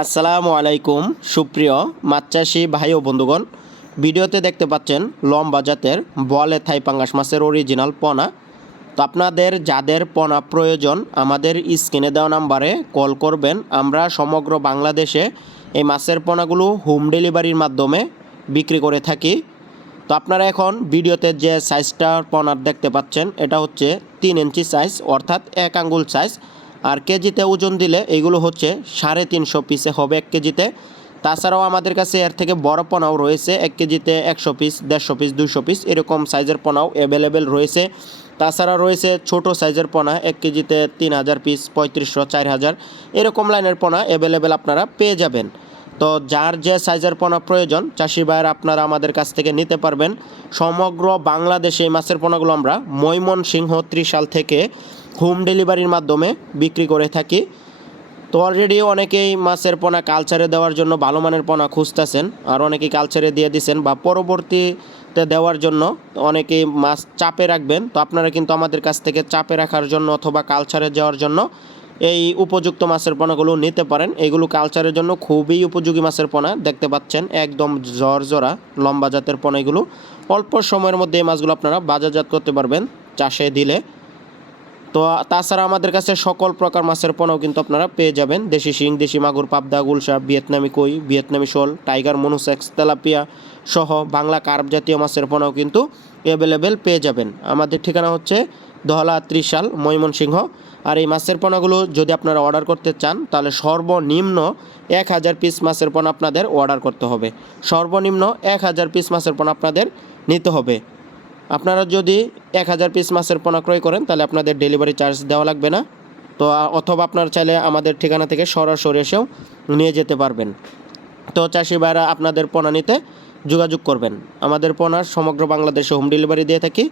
আসসালামু আলাইকুম সুপ্রিয় মাছ চাষি ভাই ও বন্ধুগণ, ভিডিওতে দেখতে পাচ্ছেন লম্বা জাতের বোয়ালে থাই পাঙ্গাস মাছের অরিজিনাল পোনা। তো আপনাদের যাদের পোনা প্রয়োজন আমাদের স্ক্রিনে দেওয়া নাম্বারে কল করবেন। আমরা সমগ্র বাংলাদেশে এই মাছের পোনাগুলো হোম ডেলিভারির মাধ্যমে বিক্রি করে থাকি। তো আপনারা এখন ভিডিওতে যে সাইজটা পোনার দেখতে পাচ্ছেন এটা হচ্ছে 3 ইঞ্চি সাইজ, অর্থাৎ 1 আঙ্গুল সাইজ। আর কেজিতে ওজন দিলে এইগুলো হচ্ছে 350 পিসে হবে 1 কেজিতে। তাছাড়াও আমাদের কাছে এর থেকে বড় পোনাও রয়েছে, 1 কেজিতে 100 পিস, 150 পিস, 200 পিস এরকম সাইজের পোনাও অ্যাভেলেবেল রয়েছে। তাছাড়া রয়েছে ছোট সাইজের পোনা, 1 কেজিতে 3000 পিস, 3500, 4000 এরকম লাইনের পোনা অ্যাভেলেবেল আপনারা পেয়ে যাবেন। তো যার যে সাইজের পোনা প্রয়োজন চাষি ভাইয়েরা আপনারা আমাদের কাছ থেকে নিতে পারবেন। সমগ্র বাংলাদেশে এই মাছের পোনাগুলো আমরা ময়মনসিংহ ত্রিশাল থেকে হোম ডেলিভারির মাধ্যমে বিক্রি করে থাকি। তো অলরেডি অনেকেই মাছের পোনা কালচারে দেওয়ার জন্য ভালো মানের পোনা খুঁজতেছেন, আর অনেকেই কালচারে দিয়ে দিচ্ছেন বা পরবর্তীতে দেওয়ার জন্য অনেকেই মাছ চাপে রাখবেন। তো আপনারা কিন্তু আমাদের কাছ থেকে চাপে রাখার জন্য অথবা কালচারে যাওয়ার জন্য এই উপযুক্ত মাছের পোনাগুলো নিতে পারেন। এগুলো কালচারের জন্য খুবই উপযোগী মাছের পোনা। দেখতে পাচ্ছেন একদম জরজরা লম্বা জাতের পোনা। এগুলো অল্প সময়ের মধ্যে এই মাছগুলো আপনারা বাজারজাত করতে পারবেন চাষে দিলে। তো তাছাড়া আমাদের কাছে সকল প্রকার মাছের পোনাও কিন্তু আপনারা পেয়ে যাবেন। দেশি শিং, দেশি মাগুর, পাবদা, গুলশা, ভিয়েতনামি কই, ভিয়েতনামি শোল, টাইগার, মনুসেক্স, তেলাপিয়া সহ বাংলা কার্প জাতীয় মাছের পোনাও কিন্তু অ্যাভেলেবেল পেয়ে যাবেন। আমাদের ঠিকানা হচ্ছে দহলা ত্রিশাল, ময়মনসিংহ। আর এই মাছের পোনাগুলো যদি আপনারা অর্ডার করতে চান তাহলে সর্বনিম্ন 1000 পিস মাছের পোনা আপনাদের অর্ডার করতে হবে। সর্বনিম্ন 1000 পিস মাছের পোনা আপনাদের নিতে হবে। আপনারা যদি 1000 পিস মাছের পোনা ক্রয় করেন তাহলে আপনাদের ডেলিভারি চার্জ দেওয়া লাগবে না। তো অথবা আপনারা চাইলে আমাদের ঠিকানা থেকে সরাসরি এসেও নিয়ে যেতে পারবেন। তো চাষি ভাইরা আপনাদের পোনা নিতে যোগাযোগ করবেন। আমাদের পোনার সমগ্র বাংলাদেশে হোম ডেলিভারি দিয়ে থাকি।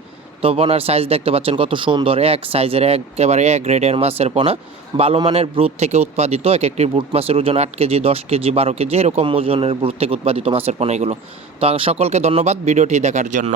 তো পোনার সাইজ দেখতে পাচ্ছেন কত সুন্দর, এক সাইজের একেবারে এক গ্রেডের মাছের পোনা, ভালো মানের ব্রুড থেকে উৎপাদিত। এক একটি ব্রুড মাছের ওজন 8 কেজি, 10 কেজি, 12 কেজি এরকম ওজনের ব্রুড থেকে উৎপাদিত মাছের পোনা এগুলো। তো সকলকে ধন্যবাদ ভিডিওটি দেখার জন্য।